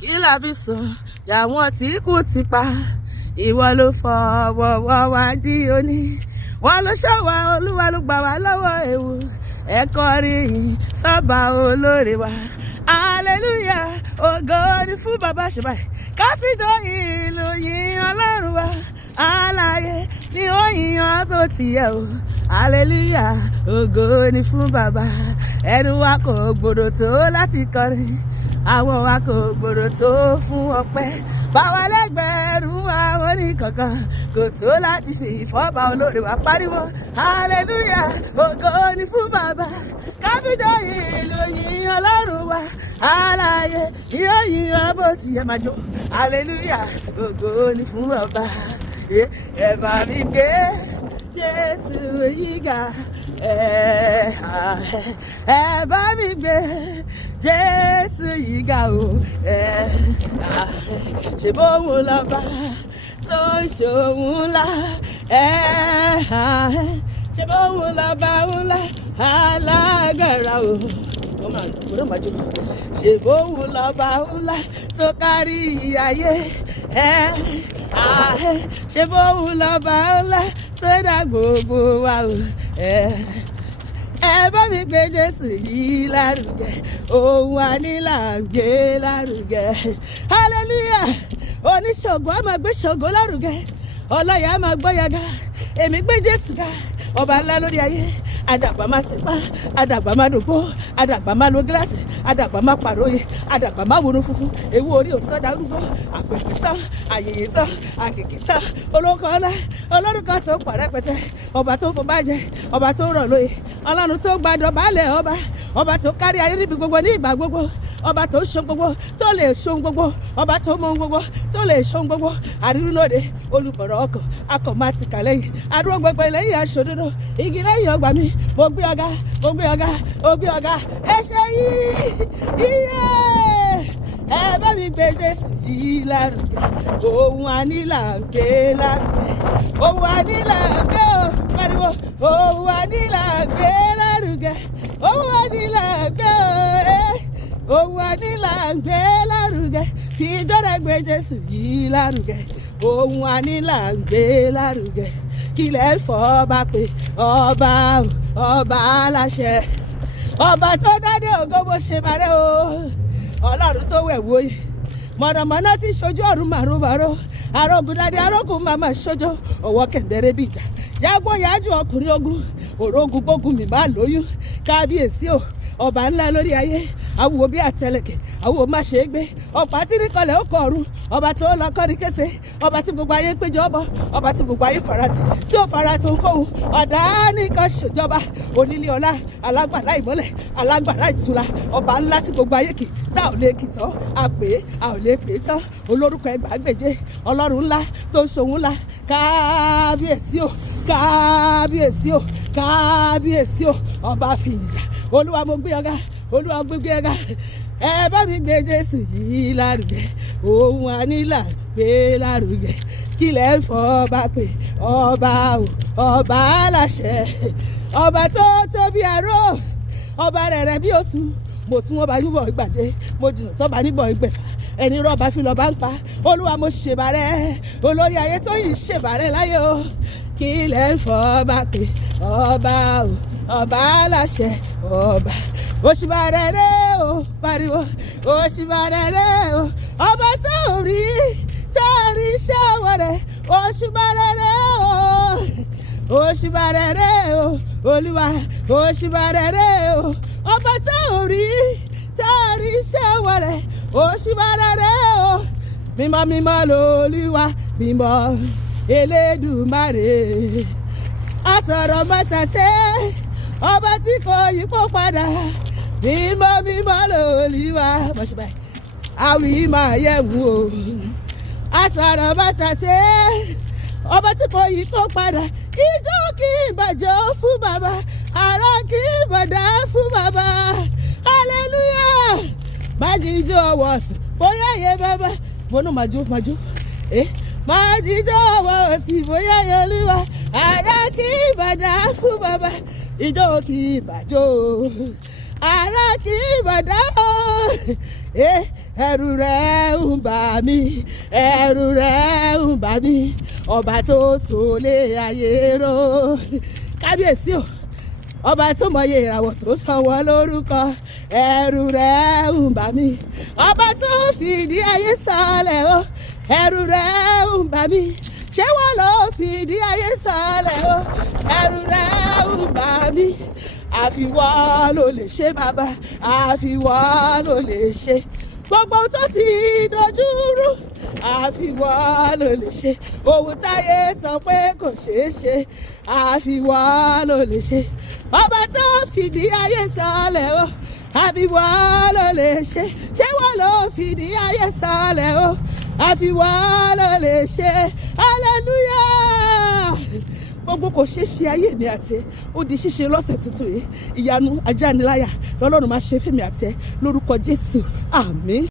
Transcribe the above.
Kila fi sọ yàwọn tí kú ti pa, ìwọ ló fọwọ́ wá dí òní, wọn ló ṣọ́ wa, Olúwa ló gbà wá lọ́wọ́ ewu, ẹ kọrin sọ́ba olóore wa, hallelujah, ògo ni fún bàbá ṣèbá káfíńtò ìlú yìn Ọlọ́run wa, alààyè ni ó yìn bó ti yẹ o, hallelujah, ògo ni fún bàbá. Ẹnu wa kò gbọdọ̀ tó láti kọrin, àwọn wa kò gbọdọ̀ tó fún ọpẹ́, báwa lẹ́gbẹ̀rún àwọn oníkankan kò tó láti fi ìfọ́ba olóore wa pariwo, hallelujah, ògo ni fún bàbá. Káfíńtà ìlú yìn Ọlọ́run wa, alààyè ni ó yìn bó ti yẹ, máa jó, hallelujah, ògo ni fún bàbá. Ẹ bá mi gbé Jésù yìí ga, ẹ bá mi gbé Jésù yìí ga o, ṣe bóun lọ́ba tó ń ṣòun ńlá, ṣe bóun lọ́ba ńlá alágbára o, ṣe bóun lọ́ba ńlá tó kárí ayé, ṣe bóun lọ́ba ńlá tó dá gbogbo wa o, ẹ bá mi gbé Jésù yìí lárugẹ, òun ànílà ń gbé lárugẹ, hallelujah. Oníṣògo á máa gbé ṣògo lárugẹ, ọlọ́yà á máa gbọ́yàgá, èmi gbé Jésù ga, ọba ńlá lórí ayé, àdàgbà má ti pa, àdàgbà má dògbò, àdàgbà má lo gíláàsì, àdàgbà má pàròyè, àdàgbà má wọnú funfun, ewu orí ò sọ́dà arúgbó, àpèpè tán, àyèyè tán, àkèké tán, olóko ọlá, olórúkọ tó pọ̀ rẹpẹtẹ, ọba tó fọ bàjẹ́, ọba tó rọ̀ lóye, ọlọ́run tó gbàdọ̀ balẹ̀ ọba, ọba tó kárí ayé níbi gbogbo ní ìgbà gbogbo, ọba tó ṣohun gbogbo tó lè ṣohun gbogbo, ọba tó mọ ohun gbogbo tó lè ṣohun gbogbo, àrírúnòde, olùbọ̀rọ̀ ọkọ̀, akọ̀ máa ti kà lẹ́yìn, adúró gbogbo lẹ́yìn aṣòdodo, igi lẹ́yìn ọgbà mi, mo gbé ọ̀gá, mo gbé ọ̀gá, mo gbé ọ̀gá, ẹ ṣe yìí, iye, ẹ bá mi gbé Jésù yìí lárugẹ, òun ànílà ń gbé lárugẹ, òun ànílà ń gbé o, pariwo, òun ànílà ń gbé lárugẹ, òun ànílà ń gbé o, òun ànílà ń gbé lárugẹ, fi ìjọba gbé Jésù yìí lárugẹ, òun ànílà ń gbé lárugẹ, kílẹ̀ fọ́ bá pé ọba ọba aláṣẹ, ọba tó dádé ògo bó ṣe bàrẹ́ o, ọlọ́run tó wẹ̀ wòye, mọ̀nàmọ́ná tí ṣojú ọ̀run màrúmàrú, arógundadé arógun màmá ṣojú, ọwọ́ kẹ̀ndẹ́rẹ́ bí ìjà, yàgbọ́ yájú ọkùnrin ogun, òrógun gbógun mi bá lóyún, kábíyèsí o, ọba ńlá lórí ayé, awúwo bí àtẹlẹkẹ, awúwo má ṣe é gbé, ọ̀pá tí ní kọlẹ̀ ó kọ ọ̀run, ọba tó lọ kọ́ ní kése, ọba tí gbogbo ayé péjọ ọbọ, ọba tí gbogbo ayé farati, tí ó farati ohunkóhun, ọ̀dà nìkan ṣèjọba, onílé ọlá, alágbàlá ìmọ́lẹ̀, alágbàlá ìtura, ọba ńlá tí gbogbo ayé kì, tá ò lè kì tán, a ò lè pè é tán, olórúkọ ẹgbàágbèje, ọlọ́run ńlá tó ṣòun ńlá, kábíyèsí o, kábíyèsí o, kábíyèsí o, ọba fìyà, olúwa mo gbé ọ̀gá, olúwa gbégbé ọ̀gá, ẹ bá mi gbé Jésù yìí lárugẹ, òun ànílà gbé lárugẹ, kílẹ̀ ń fọ́ bá pé ọba o, ọba aláṣẹ, ọba tó tóbi àrò, ọba rẹ̀ bí oṣù, mo sún ọba níbọ̀ ìgbàjẹ́, mo jìnnà sọ́ba níbọ̀ ìgbẹ̀fà, ẹni rọ́ọ̀bá fi lọ́ọ́ bá ń pa, olúwa mo ṣèbàrẹ́, olórí ayé tó yìí ṣèbàrẹ́ láyé o, kílẹ̀ ń fọ́ bá pé ọba o, ọba aláṣẹ, ọba òṣìbàrẹ̀rẹ̀ o, pariwo òṣìbàrẹ̀rẹ̀ o, ọba tó rí tẹ́rí iṣẹ́ ọwọ́ rẹ̀, òṣìbàrẹ̀rẹ̀ o, òṣìbàrẹ̀rẹ̀ o, olúwa òṣìbàrẹ̀rẹ̀ o, ọba tó rí tẹ́rí iṣẹ́ ọwọ́ rẹ̀, òṣìbàrẹ̀rẹ̀ o, mímọ́ mímọ́ lolúwa, mímọ́ Elédùmarè, asọ̀rọ̀ mọ́tàṣẹ́, ọba tí kò yípo padà, mímọ́ mímọ́ lolúwa, mọ̀ṣíbáyé, àwì máa yẹ̀wò o, asọ̀rọ̀ mọ́tàṣẹ́, ọba tí kò yípo padà, ijó kì í bàjọ́ fún bàbá, àrà kì í bàdá fún bàbá, hallelujah, májíjó wọ̀tún, bóyá yẹ bàbá, bọ́nú májú, májíjó wọ̀ sí, bóyá yẹ olúwa, àrà kì í bàdá fún bàbá, ijó kì í bàjọ́, àrà kì í bàdá o, ẹ̀rù rẹ̀ ń bà mí, ẹ̀rù rẹ̀ ń bà mí, ọba tó sọlé ayé ró. Kábíyèsí o, ọba tó mọye ìràwọ̀ tó sọ wọ́n lórúkọ, ẹ̀rù rẹ̀ ń bà mí, ọba tó fìdí ayé sọlẹ̀ o, ẹ̀rù rẹ̀ ń bà mí, ṣé wọ́n ló fìdí ayé sọlẹ̀ o, ẹ̀rù rẹ̀ ń bà mí, àfiwọ́ ló lè ṣe bàbá, àfiwọ́ ló lè ṣe gbogbo tó ti dojú rú, àfiwọ́ ló lè ṣe ohun táyé sọ pé kò ṣeé ṣe, àfiwọ́ ló lè ṣe ọba tó fìdí ayé sọlẹ̀ o, àfiwọ́ ló lè ṣe, ṣé wọ́n ló fìdí ayé sọlẹ̀ o, àfiwọ́ ló lè ṣe. Hallelujah. Gbogbo kò ṣeé ṣe ayé mi àti ẹ ó di ṣíṣe lọ́sẹ̀ tuntun yìí, ìyanu ajániláyà lọ́lọ́run máa ṣe fẹ́mi àti ẹ lórúkọ Jésù, àmín.